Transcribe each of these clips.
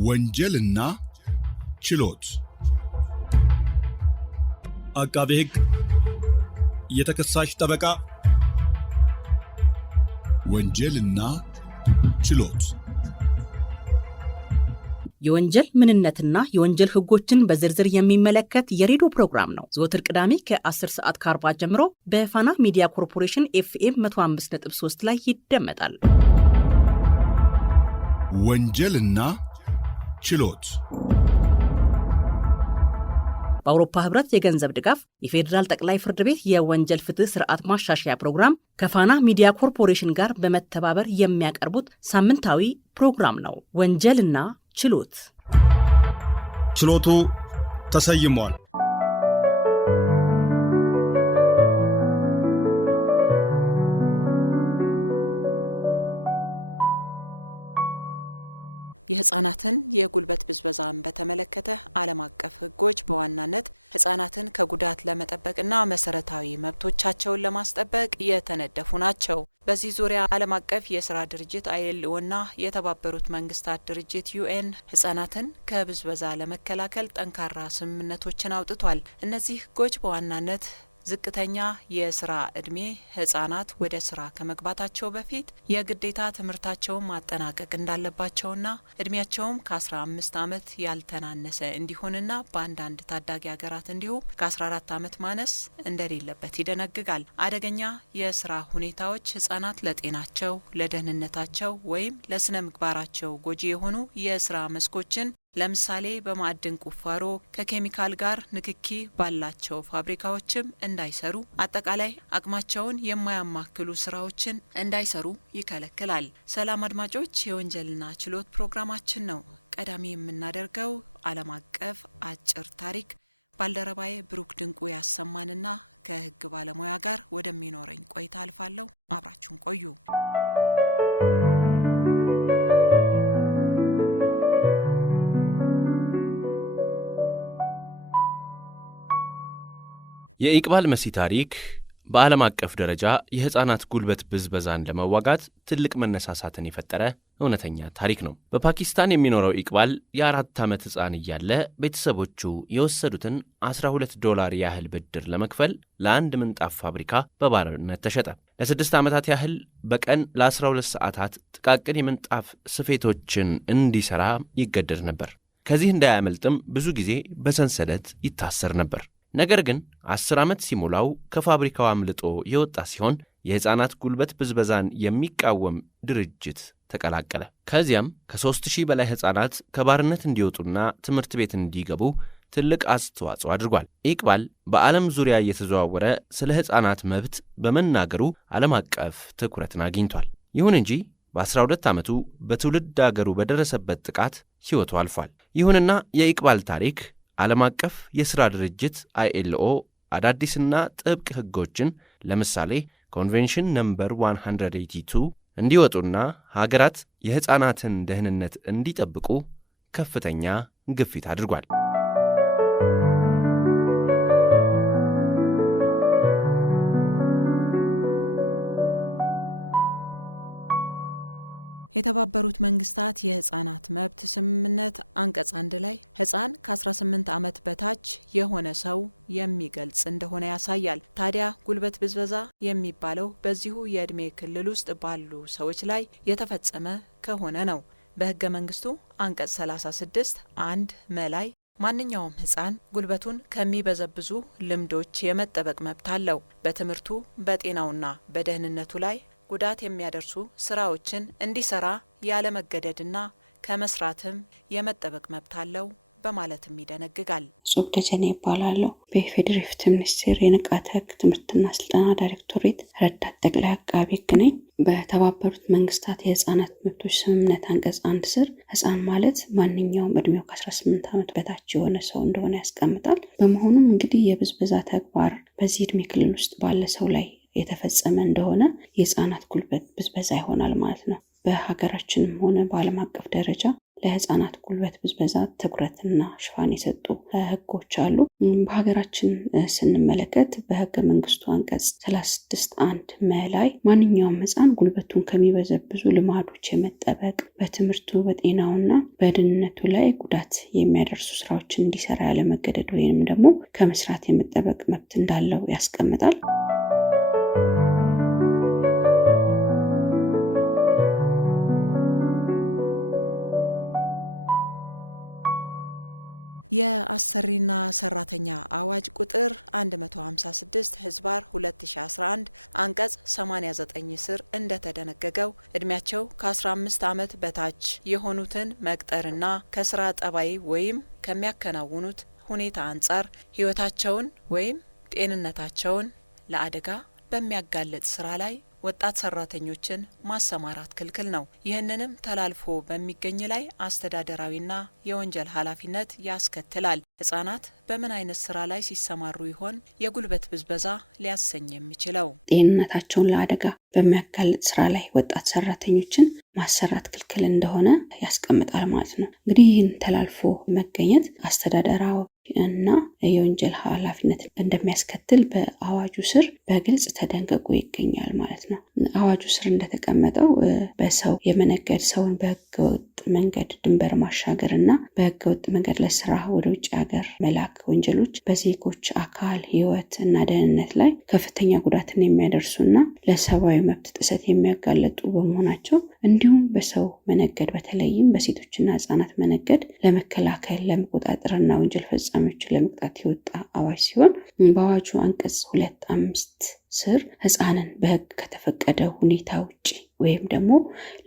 ወንጀልና ችሎት አቃቤ ሕግ የተከሳሽ ጠበቃ ወንጀልና ችሎት የወንጀል ምንነትና የወንጀል ህጎችን በዝርዝር የሚመለከት የሬዲዮ ፕሮግራም ነው። ዘወትር ቅዳሜ ከ10 ሰዓት ከ40 ጀምሮ በፋና ሚዲያ ኮርፖሬሽን FM 105.3 ላይ ይደመጣል። ወንጀልና ችሎት በአውሮፓ ህብረት የገንዘብ ድጋፍ የፌዴራል ጠቅላይ ፍርድ ቤት የወንጀል ፍትህ ስርዓት ማሻሻያ ፕሮግራም ከፋና ሚዲያ ኮርፖሬሽን ጋር በመተባበር የሚያቀርቡት ሳምንታዊ ፕሮግራም ነው። ወንጀልና ችሎት። ችሎቱ ተሰይሟል። የህፃናትን የጉልበት ብዝበዛን በተመለከተ ዓለም አቀፍ ህጎች በዋናነት ህፃናትን ከጉዳት ለመጠበቅና መሰረታዊ መብቶቻቸውን ለማስጠበቅ የተነደፉ ናቸው። በዚህ ዙሪያ ዓለም አቀፍ የሥራ ድርጅት ILOና የተባበሩት መንግስታት ድርጅት UN ህፃናትን ከብዝበዛ ለመከላከል ጠንካራ ስምምነቶችን አውጥቷል። እነዚህ ህጎች በዋናነት ዝቅተኛ የስራ እድሜ ህፃናት ወደ ስራ ከመግባታቸው በፊት የግዴታ ትምህርታቸውን ማጠናቀቅ እንዳለባቸውና እድሜያቸውም ከ15 ዓመት ያልተናነሰ እንዲሆንና በአንዳንድ ታዳጊ ሀገራት እንዲሁም ከ14 ዓመት ማነስ እንደሌለበት ይደነግጋል። አደገኛ የስራ ሁኔታዎች ህፃናት ለጤናቸው፣ ለደህንነታቸው ወይም ለስነ ምግባራቸው ጎጂ የሆኑ የስራ መስኮችን ለምሳሌ በማዕድን ቁፋሮ፣ ከኬሚካል ጋር ንክኪ ባላቸው ፋብሪካዎችም እንዳይሰሩ፣ አጠቃላይ አቅማቸውን የማያማክሉ ስራዎችን እንዳይሰሩ ይከለክላል። ሰላም አድማጮች፣ የወንጀልና ችሎት ፕሮግራማችን ነው። ቀዳሚ የምናደርገው ዓለም አቀፍ አጭር ታሪክ ባልደረባዬ ብሩክ ድንቁ ያሰማንና ከህግ ባለሙያ ጋር ወደሚኖረኝ ቆይታ አልፋለሁ። አብራችሁን ቆዩ። የኢቅባል መሲ ታሪክ በዓለም አቀፍ ደረጃ የህፃናት ጉልበት ብዝበዛን ለመዋጋት ትልቅ መነሳሳትን የፈጠረ እውነተኛ ታሪክ ነው። በፓኪስታን የሚኖረው ኢቅባል የ4 ዓመት ህፃን እያለ ቤተሰቦቹ የወሰዱትን $12 ያህል ብድር ለመክፈል ለአንድ ምንጣፍ ፋብሪካ በባርነት ተሸጠ። ለ6 ዓመታት ያህል በቀን ለ12 ሰዓታት ጥቃቅን የምንጣፍ ስፌቶችን እንዲሠራ ይገደድ ነበር። ከዚህ እንዳያመልጥም ብዙ ጊዜ በሰንሰለት ይታሰር ነበር። ነገር ግን 10 ዓመት ሲሞላው ከፋብሪካው አምልጦ የወጣ ሲሆን የህፃናት ጉልበት ብዝበዛን የሚቃወም ድርጅት ተቀላቀለ። ከዚያም ከ3000 በላይ ህፃናት ከባርነት እንዲወጡና ትምህርት ቤት እንዲገቡ ትልቅ አስተዋጽኦ አድርጓል። ኢቅባል በዓለም ዙሪያ እየተዘዋወረ ስለ ህፃናት መብት በመናገሩ ዓለም አቀፍ ትኩረትን አግኝቷል። ይሁን እንጂ በ12 ዓመቱ በትውልድ አገሩ በደረሰበት ጥቃት ሕይወቱ አልፏል። ይሁንና የኢቅባል ታሪክ ዓለም አቀፍ የሥራ ድርጅት ILO አዳዲስና ጥብቅ ሕጎችን ለምሳሌ ኮንቬንሽን ነምበር 182 እንዲወጡና ሀገራት የሕፃናትን ደህንነት እንዲጠብቁ ከፍተኛ ግፊት አድርጓል። የተባበሩት መንግስታት የህፃናት መብት ስምምነት አንቀጽ 1 ላይ ህፃን ከ18 ዓመት በታች የሆነ ሰው የሚገልጽ እንደሆነ ያሳያል። ታዲያ ጉልበት ብዝበዛ የሚባለው በዚሁ የዕድሜ ክልል ውስጥ ባሉ ሰዎች ላይ የተፈጸመ ከሆነ ነው። በህገ መንግስቱ አንቀጽ 36 1 ላይ ማንኛውም ህፃን ጉልበቱን ከሚበዘብዙ ልምዶች የመጠበቅ መብት አለው። በትምህርቱ በጤናውና በደህንነቱ ላይ ጉዳት የሚያደርሱ ስራዎችን እንዲሰራ ያለመገደድና ከመስራትም የመጠበቅ መብት አለው በማለትም ይደነግጋል። ጾብ ደጀኔ ይባላለሁ። በኢፌዴሪ ፍትህ ሚኒስቴር የንቃተ ህግ ትምህርትና ስልጠና ዳይሬክቶሬት ረዳት ጠቅላይ አቃቤ ህግ ነኝ። በተባበሩት መንግስታት የህፃናት መብቶች ስምምነት አንቀጽ 1 ስር ህፃን ማለት ማንኛውም እድሜው ከ18 ዓመት በታች የሆነ ሰው እንደሆነ ያስቀምጣል። በመሆኑም እንግዲህ የብዝበዛ ተግባር በዚህ እድሜ ክልል ውስጥ ባለ ሰው ላይ የተፈጸመ እንደሆነ የህፃናት ጉልበት ብዝበዛ ይሆናል ማለት ነው። በሀገራችንም ሆነ በዓለም አቀፍ ደረጃ ለህፃናት ጉልበት ብዝበዛ ትኩረትና ሽፋን የሰጡ ህጎች አሉ። በሀገራችን ስንመለከት በህገ መንግስቱ አንቀጽ 36(1) ላይ ማንኛውም ህፃን ጉልበቱን ከሚበዘብዙ ልማዶች የመጠበቅ በትምህርቱ በጤናውና በደህንነቱ ላይ ጉዳት የሚያደርሱ ስራዎችን እንዲሰራ ያለመገደድ ወይም ደግሞ ከመስራት የመጠበቅ መብት እንዳለው ያስቀምጣል። የአሰሪና ሰራተኛ አዋጅ ቁጥር 156/2011 አንቀጽ 89 ስር እንደተደነገገው እድሜያቸው ከ15 ዓመት በታች የሆኑትን መቅጠርና ከስራ ጠባይ ወይም ከሚያከናውኑት ሁኔታ አንጻር ህይወታቸውን ወይም ጤንነታቸውን ለአደጋ በሚያጋልጥ ስራ ላይ ወጣት ሰራተኞችን ማሰማራት ክልክል ነው። ይህንንም ተላልፎ በሚገኝ ላይ አስተዳደራዊና የወንጀል ኃላፊነት ያስከትላል። ህጻናት በምን አይነት ስራ ላይ ሲሰማሩ ይሆን የጉልበት ብዝበዛ ሊያሰኝ የሚችለው? ጤንነታቸውን ለአደጋ በሚያጋልጥ ስራ ላይ ወጣት ሰራተኞችን ማሰራት ክልክል እንደሆነ ያስቀምጣል ማለት ነው። እንግዲህ ይህን ተላልፎ መገኘት አስተዳደራዊ እና የወንጀል ኃላፊነት እንደሚያስከትል በአዋጁ ስር በግልጽ ተደንግጎ ይገኛል ማለት ነው። አዋጁ ስር እንደተቀመጠው በሰው የመነገድ፣ ሰውን በህገወጥ መንገድ ድንበር ማሻገር እና በህገወጥ መንገድ ለስራ ወደ ውጭ ሀገር መላክ ወንጀሎች በዜጎች አካል፣ ህይወት እና ደህንነት ላይ ከፍተኛ ጉዳትን የሚያደርሱና ለሰብአዊ መብት ጥሰት የሚያጋለጡ በመሆናቸው እንዲሁም በሰው መነገድ በተለይም በሴቶችና ህጻናት መነገድ ለመከላከል ለመቆጣጠርና ወንጀል ፈጻሚዎችን ለመቅጣት የወጣ አዋጅ ሲሆን በአዋጁ አንቀጽ 2(5) ስር ህፃንን በህግ ከተፈቀደ ሁኔታ ውጪ ወይም ደግሞ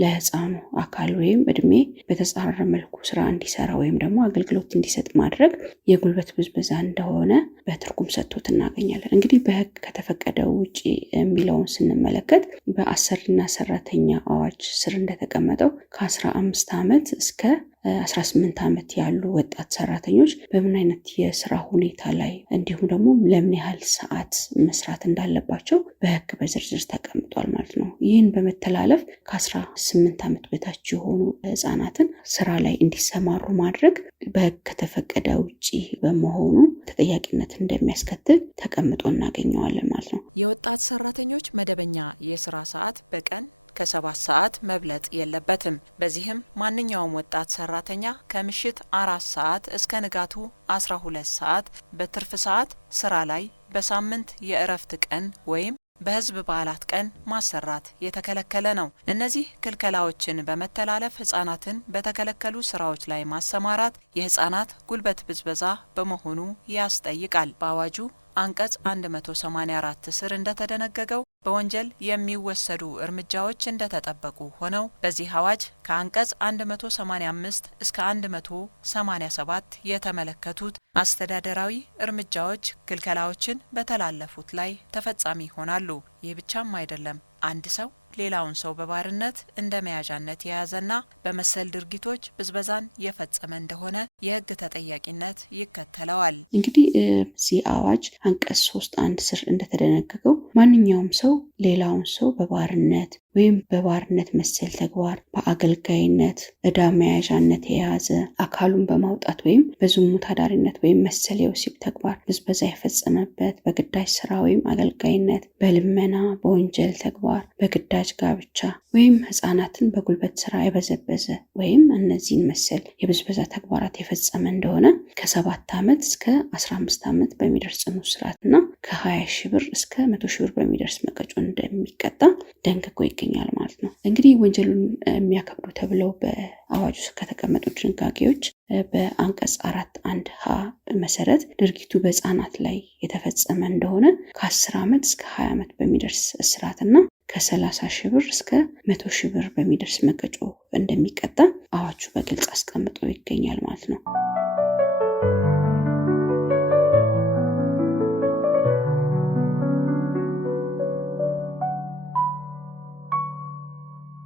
ለህፃኑ አካል ወይም እድሜ በተጻረረ መልኩ ስራ እንዲሰራ ወይም ደግሞ አገልግሎት እንዲሰጥ ማድረግ የጉልበት ብዝበዛ እንደሆነ በትርጉም ሰጥቶት እናገኛለን። እንግዲህ በህግ ከተፈቀደው ውጪ የሚለውን ስንመለከት በአሰሪና ሰራተኛ አዋጅ ስር እንደተቀመጠው ከ15 ዓመት እስከ 18 ዓመት ያሉ ወጣት ሰራተኞች በምን አይነት የስራ ሁኔታ ላይ እንዲሁም ደግሞ ለምን ያህል ሰዓት መስራት እንዳለባቸው በህግ በዝርዝር ተቀምጧል ማለት ነው። ይህን በመተላለፍ ከ18 ዓመት በታች የሆኑ ህጻናትን ስራ ላይ እንዲሰማሩ ማድረግ በህግ ከተፈቀደ ውጪ በመሆኑ ተጠያቂነት እንደሚያስከትል ተቀምጦ እናገኘዋለን ማለት ነው። የወጣት ሰራተኞች መደበኛ የስራ ሰዓት በቀን ከ7 ሰዓት መብለጥ የለበትም። በዚህም ማንኛውም ወጣት ሰራተኛ ከምሽት 4 ሰዓት እስከ ንጋቱ 12 ሰዓት በትርፍ ሰዓት ስራ ላይ በሳምንት የእረፍት ቀን ወይም በህዝብ በዓላት ቀን ማሰራት የተከለከለ ነው። እነዚህ ክልከላዎችን በመተላለፍ ህጻናትን በተከለከሉ ስራዎች ላይ ማሰማራት የህጻናት ጉልበት ብዝበዛ በመሆኑ ያስጠይቃል። በአዋጁ አንቀጽ 184 ስር እንደተደነገገው በወንጀል የሚወሰዱ እርምጃዎች እንደተጠበቁ ሆነው በዚህ አዋጅ ከአንቀጽ 185 እስከ 187 የተመለከቱት አስተዳደራዊ እርምጃዎች ክልከላዎችን በተላለፉት ላይ ተፈጻሚ ይሆናሉ። ይህ ብቻም አይደለም። አንድ ሰው ሌላውን ሰው በባርነት እንደ መያዣነት የያዘና በመሰል ድርጊቶች ብዝበዛን የፈጸመ እንደሆነ የህግ ተጠያቂነት ይከተለዋል። እንግዲህ በዚህ አዋጅ አንቀጽ 3(1) ስር እንደተደነገገው ማንኛውም ሰው ሌላውን ሰው በባርነት ወይም በባርነት መሰል ተግባር በአገልጋይነት ዕዳ መያዣነት የያዘ አካሉን በማውጣት ወይም በዝሙት አዳሪነት ወይም መሰል የወሲብ ተግባር ብዝበዛ የፈጸመበት በግዳጅ ስራ ወይም አገልጋይነት፣ በልመና፣ በወንጀል ተግባር፣ በግዳጅ ጋብቻ ወይም ህጻናትን በጉልበት ስራ የበዘበዘ ወይም እነዚህን መሰል የብዝበዛ ተግባራት የፈጸመ እንደሆነ ከ7 ዓመት እስከ 15 ዓመት በሚደርስ ጽኑ እስራትና ከ20 ሺህ ብር እስከ 100 ሺህ ብር በሚደርስ መቀጮ እንደሚቀጣ ደንግጎ ይገኛል ማለት ነው። እንግዲህ ወንጀሉን የሚያከብዱ ተብለው በአዋጁ ከተቀመጡ ድንጋጌዎች በአንቀጽ 4(1)(ሀ) መሰረት ድርጊቱ በህጻናት ላይ የተፈጸመ እንደሆነ ከ10 ዓመት እስከ 20 ዓመት በሚደርስ እስራትና ከ30 ሺህ ብር እስከ 100 ሺህ ብር በሚደርስ መቀጮ እንደሚቀጣ አዋጁ በግልጽ አስቀምጦ ይገኛል ማለት ነው።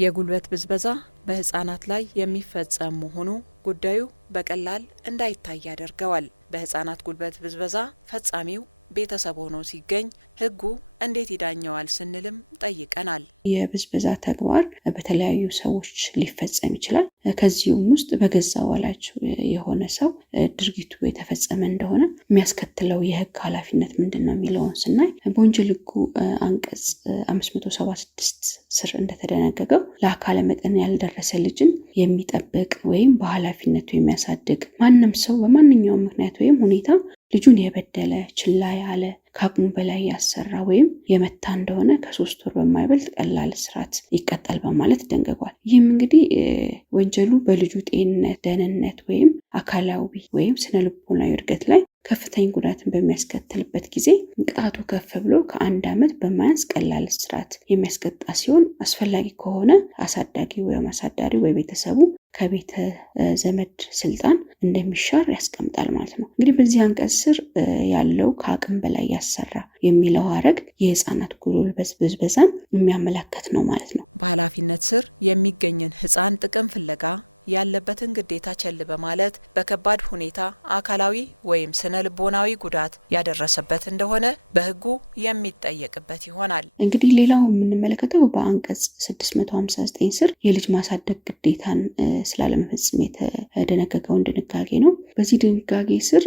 የጉልበት ብዝበዛ በህፃናት ላይ የሚፈጸም መሆኑ ጉዳዩ በቀላል እንዳይታይ ያደርገዋል። በህፃናት ጉልበት ብዝበዛ ፈጻሚው ቤተሰብ ሆኖ ሲገኝ ሕጉ እንዴት ይዳኘዋል ስንልም ጠይቀናል። የብዝበዛ ተግባር በተለያዩ ሰዎች ሊፈጸም ይችላል። ከዚህም ውስጥ በገዛ ወላጅ የሆነ ሰው ድርጊቱ የተፈጸመ እንደሆነ የሚያስከትለው የሕግ ኃላፊነት ምንድነው የሚለውን ስናይ በወንጀል ሕጉ አንቀጽ 576 ስር እንደተደነገገው ለአካለ መጠን ያልደረሰ ልጅን የሚጠብቅ ወይም በኃላፊነቱ የሚያሳድግ ማንም ሰው በማንኛውም ምክንያት ወይም ሁኔታ ልጁን የበደለ፣ ችላ ያለ፣ ከአቅሙ በላይ ያሰራ ወይም የመታ እንደሆነ ከ3 ወር በማይበልጥ ቀላል እስራት ይቀጣል በማለት ደንግጓል። ይህም እንግዲህ ወንጀሉ በልጁ ጤንነት፣ ደህንነት ወይም አካላዊ ወይም ስነ ልቦናዊ እድገት ላይ ከፍተኛ ጉዳትን በሚያስከትልበት ጊዜ ቅጣቱ ከፍ ብሎ ከ1 ዓመት በማያንስ ቀላል እስራት የሚያስቀጣ ሲሆን አስፈላጊ ከሆነ አሳዳጊ ወይም አሳዳሪ ወይ ቤተሰቡ ከቤተ ዘመድ ስልጣን እንደሚሻር ያስቀምጣል ማለት ነው። እንግዲህ በዚህ አንቀጽ ስር ያለው ከአቅም በላይ ያሰራ የሚለው ሐረግ የህፃናት ጉልበት ብዝበዛን የሚያመለክት ነው ማለት ነው። በኃላፊነት ስር የሚገኝን ህፃን ጥቅም ፍለጋ ያለበትን ግዴታ ቸል በማለት በከባድ ሁኔታ አካላዊ ወይም ስነ ልቦናዊ ጉዳት ያደረሰበት እንደሆነ በሕጉ የሚጠየቅበት ይሆናል። እንግዲህ ሌላው የምንመለከተው በአንቀጽ 659 ስር የልጅ ማሳደግ ግዴታን ስላለመፈጸም የተደነገገውን ድንጋጌ ነው። በዚህ ድንጋጌ ስር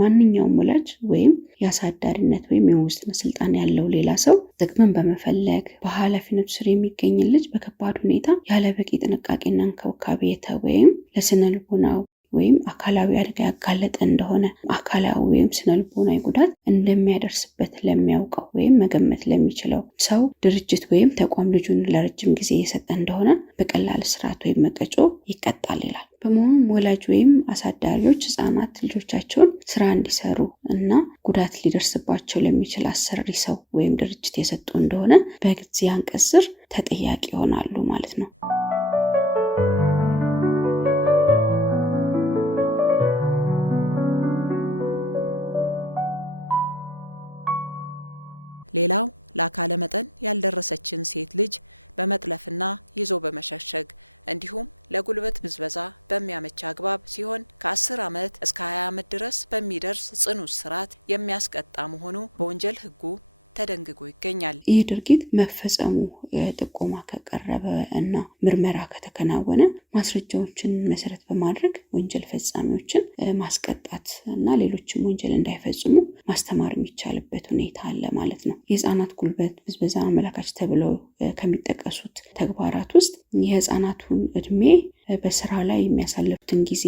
ማንኛውም ወላጅ ወይም የአሳዳሪነት ወይም የውስጥነት ስልጣን ያለው ሌላ ሰው ጥቅምን በመፈለግ በኃላፊነቱ ስር የሚገኝ ልጅ በከባድ ሁኔታ ያለ በቂ ጥንቃቄና እንክብካቤ ወይም ለስነ ልቦናዊ ወይም አካላዊ አደጋ ያጋለጠ እንደሆነ አካላዊ ወይም ስነ ልቦናዊ ጉዳት እንደሚያደርስበት ለሚያውቀው ወይም መገመት ለሚችለው ሰው ድርጅት ወይም ተቋም ልጁን ለረጅም ጊዜ የሰጠ እንደሆነ በቀላል እስራት ወይም መቀጮ ይቀጣል ይላል። በመሆኑም ወላጅ ወይም አሳዳሪዎች ህፃናት ልጆቻቸውን ስራ እንዲሰሩ እና ጉዳት ሊደርስባቸው ለሚችል አሰሪ ሰው ወይም ድርጅት የሰጡ እንደሆነ በዚህ አንቀጽ ስር ተጠያቂ ይሆናሉ ማለት ነው። ሌላው ለአካለ መጠን ያልደረሰችን ሴት ልጅ በመጥለፍና ይዞ በመሸሸግ እንዲሁም ለጉልበት ብዝበዛ በሚያመች አግባብ ሲሆን ከ10 ዓመት እስከ 20 ዓመት ድረስ በሚደርስ ጽኑ እስራት የሚያስቀጣ መሆኑ በወንጀል ሕጉ ተደንግጎ ይገኛል። ይህ ድርጊት መፈጸሙ ጥቆማ ከቀረበ እና ምርመራ ከተከናወነ ማስረጃዎችን መሰረት በማድረግ ወንጀል ፈጻሚዎችን ማስቀጣት እና ሌሎችም ወንጀል እንዳይፈጽሙ ማስተማር የሚቻልበት ሁኔታ አለ ማለት ነው። የህፃናት ጉልበት ብዝበዛ አመላካች ተብለው ከሚጠቀሱት ተግባራት ውስጥ የህፃናቱን እድሜ፣ በስራ ላይ የሚያሳልፉትን ጊዜ፣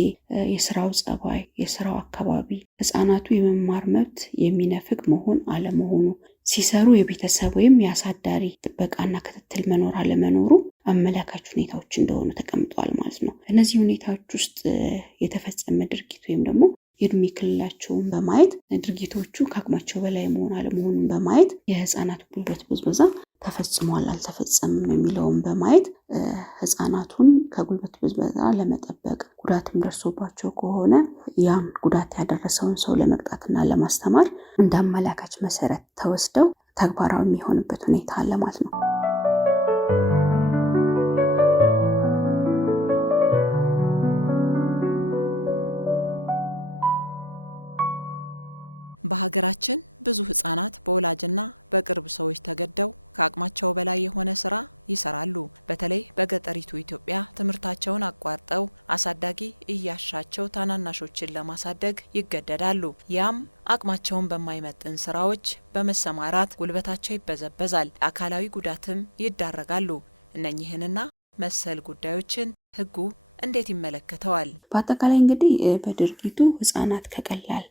የስራው ጸባይ፣ የስራው አካባቢ፣ ህፃናቱ የመማር መብት የሚነፍግ መሆን አለመሆኑ፣ ሲሰሩ የቤተሰብ ወይም የአሳዳሪ ጥበቃና ክትትል መኖር አለመኖሩ አመላካች ሁኔታዎች እንደሆኑ ተቀምጠዋል ማለት ነው። እነዚህ ሁኔታዎች ውስጥ የተፈጸመ ድርጊት ወይም ደግሞ የእድሜ ክልላቸውን በማየት ድርጊቶቹ ከአቅማቸው በላይ መሆን አለመሆኑን በማየት የህፃናት ጉልበት ብዝበዛ ተፈጽሟል አልተፈጸምም የሚለውን በማየት ህፃናቱን ከጉልበት ብዝበዛ ለመጠበቅ ጉዳትም ደርሶባቸው ከሆነ ያን ጉዳት ያደረሰውን ሰው ለመቅጣትና ለማስተማር እንደ አመላካች መሰረት ተወስደው ተግባራዊ የሚሆንበት ሁኔታ አለ ማለት ነው። በሀገራችን ብዙ ህጻናት በወላጅና በቅርብ ሰዎች ተገደው ከአቅማቸው በላይ የሆነ ስራ ይሰራሉ። በተለይ በገጠሪቱ ኢትዮጵያ ትምህርታቸውን አቋርጠው አሳዳጊ እያሻቸው ታናናሾችን ለማሳደግ ይገደዳሉ። ያም አቅማቸውን በማይመጥን ስራዎች በመሰማራት ጉልበታቸው ይበዘበዛል፣ አካላዊ ጉዳትም ይዳረጋሉ። እነኚህንና መሰል ጉዳዮችን ህጉ እንዴት ይመለከተዋል? በአጠቃላይ እንግዲህ በድርጊቱ ህፃናት ከቀላል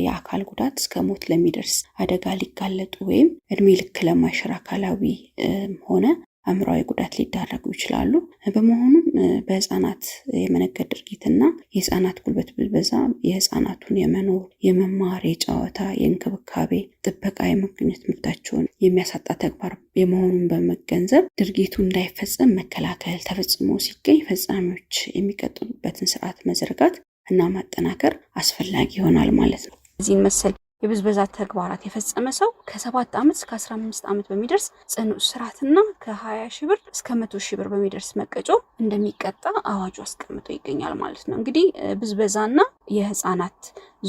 የአካል ጉዳት እስከ ሞት ለሚደርስ አደጋ ሊጋለጡ ወይም እድሜ ልክ ለማይሽር አካላዊ ሆነ አእምሯዊ ጉዳት ሊዳረጉ ይችላሉ። በመሆኑም በህፃናት የመነገድ ድርጊትና የህፃናት ጉልበት ብዝበዛ የህፃናቱን የመኖር፣ የመማር፣ የጨዋታ፣ የእንክብካቤ፣ ጥበቃ፣ የመገኘት መብታቸውን የሚያሳጣ ተግባር የመሆኑን በመገንዘብ ድርጊቱ እንዳይፈጸም መከላከል፣ ተፈጽሞ ሲገኝ ፈጻሚዎች የሚቀጥሉበትን ስርዓት መዘርጋት እና ማጠናከር አስፈላጊ ይሆናል ማለት ነው። እዚህን መሰል የብዝበዛ ተግባራት የፈጸመ ሰው ከ7 ዓመት እስከ 15 ዓመት በሚደርስ ጽኑ እስራትና ከ20 ሺህ ብር እስከ 100 ሺህ ብር በሚደርስ መቀጮ እንደሚቀጣ አዋጁ አስቀምጦ ይገኛል ማለት ነው። እንግዲህ ብዝበዛና የህፃናት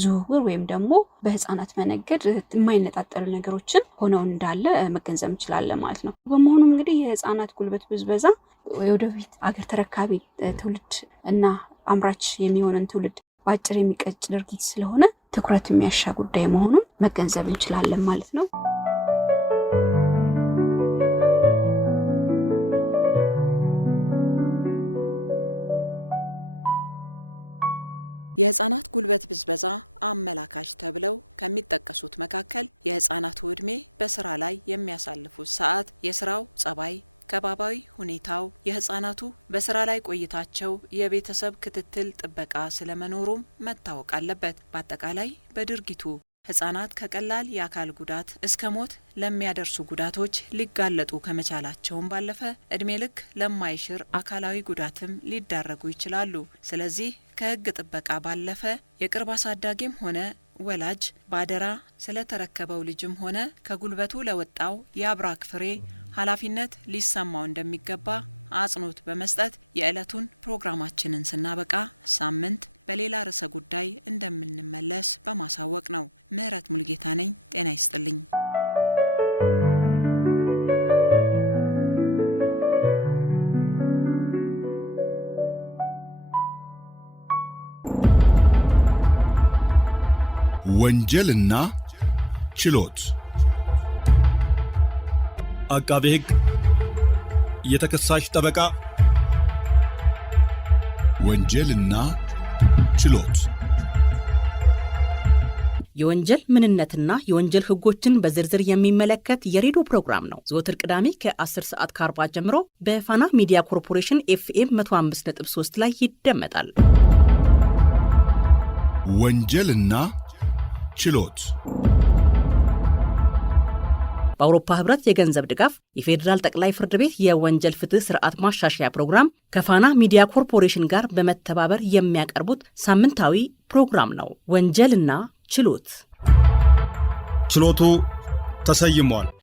ዝውውር ወይም ደግሞ በህፃናት መነገድ የማይነጣጠሉ ነገሮችን ሆነው እንዳለ መገንዘብ እንችላለን ማለት ነው። በመሆኑም እንግዲህ የህፃናት ጉልበት ብዝበዛ ወደፊት አገር ተረካቢ ትውልድ እና አምራች የሚሆንን ትውልድ በአጭር የሚቀጭ ድርጊት ስለሆነ ትኩረት የሚያሻ ጉዳይ መሆኑን መገንዘብ እንችላለን ማለት ነው። የህፃናት ጉልበት ብዝበዛ አመላካች ተብለው ከሚጠቀሱት መካከል የህፃናቱ ዕድሜ፣ በስራ ላይ የሚያሳልፉት ሰዓት፣ የስራው ጸባይ፣ ከባባዊ ሁኔታው፣ የህፃናቱ በስራ ላይ ቆይታቸው፣ የቤተሰብ ክትትል ጥበቃ ስለመኖሩም መታወቅ አለበት። በአጠቃላይ በድርጊቱ ህፃናት ከቀላል የአካል ጉዳት እስከ ሞት ለሚያደርሱ ጉዳቶች ሊጋለጡ ከመቻላቸውም ባለፈ እድሜ ልክ ለማይሽር አካላዊ ጉዳትም ሊዳረጉ ይችላሉ። ስለዚህ ከህግ ጥበቃ ባለፈ የቅርብ አሳዳጊም ሆነ ወላጅ ባደራ ስለተረከበው ልጅም ሆነ ከጉልበቱ ለወጣው የአብራክ ፍሬ ኃላፊነት ሊሰማው እንደሚገባ አጽንኦት በመስጠት የዕለቱን ፕሮግራማችንን ስናበቃ ሳምንት በሌላ ርዕሰ ጉዳይ እንደምንመለስ በማሳወቅ ነው። ምህረት ሙልጌታ ነኝ። ጤና ይስጥልኝ። ወንጀልና ችሎት አቃቤ ሕግ የተከሳሽ ጠበቃ ወንጀልና ችሎት የወንጀል ምንነትና የወንጀል ህጎችን በዝርዝር የሚመለከት የሬዲዮ ፕሮግራም ነው። ዘወትር ቅዳሜ ከ10 ሰዓት ከ40 ጀምሮ በፋና ሚዲያ ኮርፖሬሽን FM 105.3 ላይ ይደመጣል። ወንጀልና ችሎት በአውሮፓ ህብረት የገንዘብ ድጋፍ የፌዴራል ጠቅላይ ፍርድ ቤት የወንጀል ፍትህ ስርዓት ማሻሻያ ፕሮግራም ከፋና ሚዲያ ኮርፖሬሽን ጋር በመተባበር የሚያቀርቡት ሳምንታዊ ፕሮግራም ነው። ወንጀልና ችሎት። ችሎቱ ተሰይሟል።